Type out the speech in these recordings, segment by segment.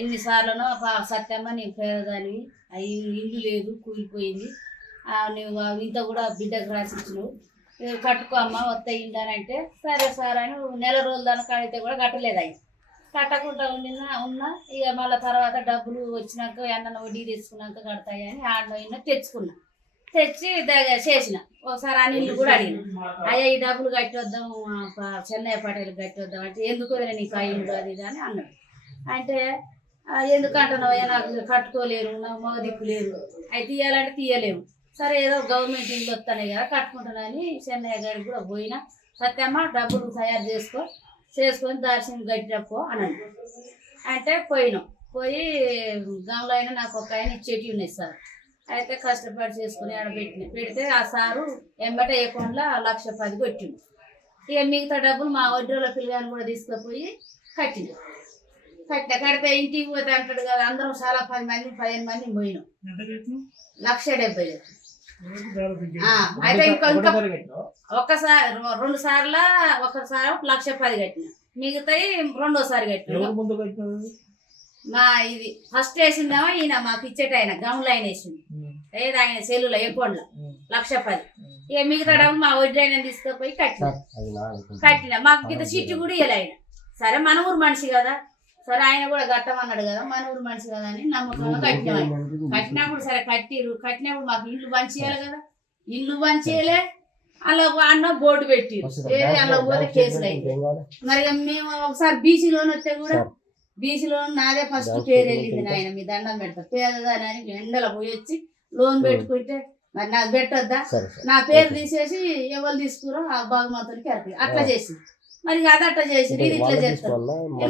ఎన్నిసార్లునో సత్యమ్మ నీకు పేదదానివి అవి ఇల్లు లేదు కూలిపోయింది నువ్వు ఇంత కూడా బిడ్డకు రాసిచ్చినావు కట్టుకో అమ్మ వస్తాయి ఇంటి అని అంటే సరే సార్ అని నెల రోజుల దానికి అడిగితే కూడా కట్టలేదు అవి కట్టకుండా ఉన్నా ఇక మళ్ళీ తర్వాత డబ్బులు వచ్చినాక ఎన్న వడ్డీ తెచ్చుకున్నాక కడతాయి అని ఆడిన తెచ్చుకున్నా తెచ్చి చేసిన ఒకసారి ఆ నీళ్ళు కూడా అడిగిన అయ్యా ఈ డబ్బులు కట్టి వద్దాం చెన్నయ్య పటేలు కట్టి వద్దాం అంటే ఎందుకు నీకు అయ్యిండు అది ఇది అని అన్నాడు అంటే ఎందుకంటున్నావు నాకు కట్టుకోలేరు నాకు మగ దిక్కు లేరు అవి తీయాలంటే తీయలేము సరే ఏదో గవర్నమెంట్ ఇల్లు వస్తానే కదా కట్టుకుంటున్నాని చెన్నయ్య గారికి కూడా పోయినా సత్యమ్మ డబ్బులు తయారు చేసుకొని దర్శనం గట్టినప్పో అన్నాడు అంటే పోయినాం పోయి గంలో అయినా నాకు ఒక ఆయన ఇచ్చేటి ఉన్నాయి సార్ అయితే కష్టపడి చేసుకుని ఆడ పెడితే ఆ సారు ఎంబట అకౌంట్లో 1,10,000 కొట్టిండు ఇక మిగతా డబ్బులు మా వడ్డీల పిల్లగాని కూడా తీసుకుపోయి కడితే ఇంటికి పోతే అంటాడు కదా అందరం చాలా 10 మంది 15 మంది పోయినాం 1,70,000 అయితే ఇంకా ఒక్కసారి 2 సార్లు ఒకసారి 1,10,000 కట్టిన మిగతాయి రెండోసారి కట్టిన మా ఇది ఫస్ట్ వేసిందేమో ఈయన మాకు ఇచ్చేట ఆయన గౌన్లో ఆయన వేసింది ఏది ఆయన సెల్లులో అకౌంట్లో 1,10,000 ఇక మిగతా డబ్బులు మా వడ్డీ ఆయన తీసుకుపోయి కట్టిన మాకు ఇంత చిట్టు కూడా ఇవ్వలే ఆయన సరే మన ఊరు మనిషి కదా సరే ఆయన కూడా కట్టమన్నాడు కదా మన ఊరు మనిషి కదా అని నమ్మకంగా కట్టినప్పుడు సరే కట్టినప్పుడు మాకు ఇల్లు పంచేయాలి కదా ఇల్లు పంచేయలే అలా అన్న బోర్డు పెట్టి ఏది అలా పోతే కేసులు అయితే మరి మేము ఒకసారి బీసీ లోన్ వస్తే కూడా బీసీ లోన్ నాదే ఫస్ట్ పేరు వెళ్ళింది నాయన మీ దండం పెడతా పేదదాని అని ఎండలో పోయి వచ్చి లోన్ పెట్టుకుంటే మరి నాకు పెట్టొద్దా నా పేరు తీసేసి ఎవరు తీసుకురో ఆ బాగుమతులకి అర్థం అట్లా చేసి మరి అది అట్లా చేసి ఇది ఇట్లా చేస్తారు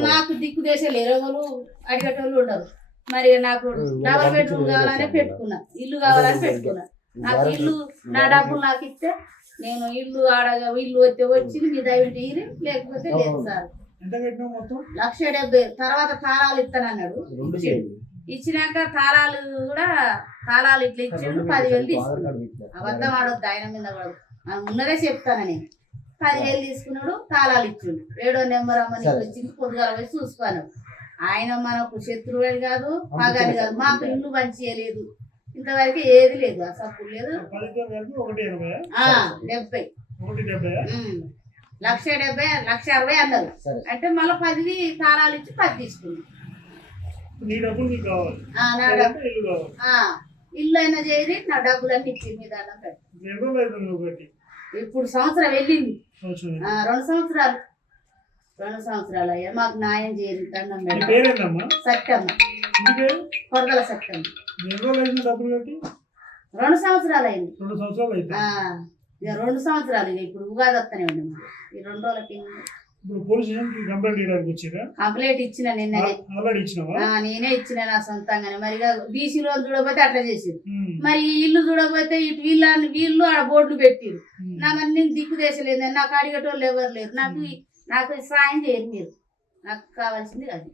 నాకు దిక్కు చేసే లేరు ఎవరు అడిగేటోళ్ళు ఉండరు మరి నాకు డబల్ బెడ్రూమ్ కావాలని పెట్టుకున్నా ఇల్లు కావాలని పెట్టుకున్నా నాకు ఇల్లు నా డబ్బులు నాకు ఇస్తే నేను ఇల్లు ఇల్లు వస్తే వచ్చింది మీ దయవింటి ఇరి లేకపోతే లేదు సార్ 1,70,000 తర్వాత తాళాలు ఇస్తానన్నాడు ఇచ్చినాక తాళాలు ఇట్లా ఇచ్చిండు 10,000 తీసుకున్నాడు అబద్ధం ఆడొద్దు ఆయన మీద ఉన్నదే చెప్తాను నేను 10,000 తీసుకున్నాడు తాళాలు ఇచ్చిండు 7వ నెంబర్ అమ్మ నీకు వచ్చింది పొద్దుగాల పోయి చూసుకున్నాడు ఆయన మనకు శత్రువుని కాదు పగాని కాదు మాకు ఇల్లు పంచేయలేదు ఇంతవరకు ఏది లేదు అసలు లేదు 70 1,70,000 1,60,000 అన్నారు అంటే మళ్ళీ 10 తాళాలు ఇచ్చి 10 తీసుకున్నాం ఇల్లు అయినా చేయని నా డబ్బులన్నీ ఇచ్చి మీ దాంట్లో ఇప్పుడు సంవత్సరం వెళ్ళింది 2 సంవత్సరాలు 2 సంవత్సరాలు అయ్యా మాకు న్యాయం చేయరు దండం సత్యమ్మ కొరదల సత్యమ్మ 2 సంవత్సరాలు అయింది 2 సంవత్సరాలు ఇప్పుడు ఉగాది వస్తానే ఉంది ఈ 2 రోజులకి కంప్లైంట్ ఇచ్చిన నేనే ఇచ్చిన నా సొంతంగానే మరి బీసీ రోజు చూడకపోతే అట్లా చేసిరు మరి ఇల్లు చూడకపోతే ఇటు వీళ్ళు ఆడ బోర్డులు పెట్టిరు నా మరి నేను దిక్కు దేశలేదు నాకు అడిగేటోళ్ళు ఎవరు లేరు నాకు సాయం చేయరు మీరు నాకు కావాల్సింది అది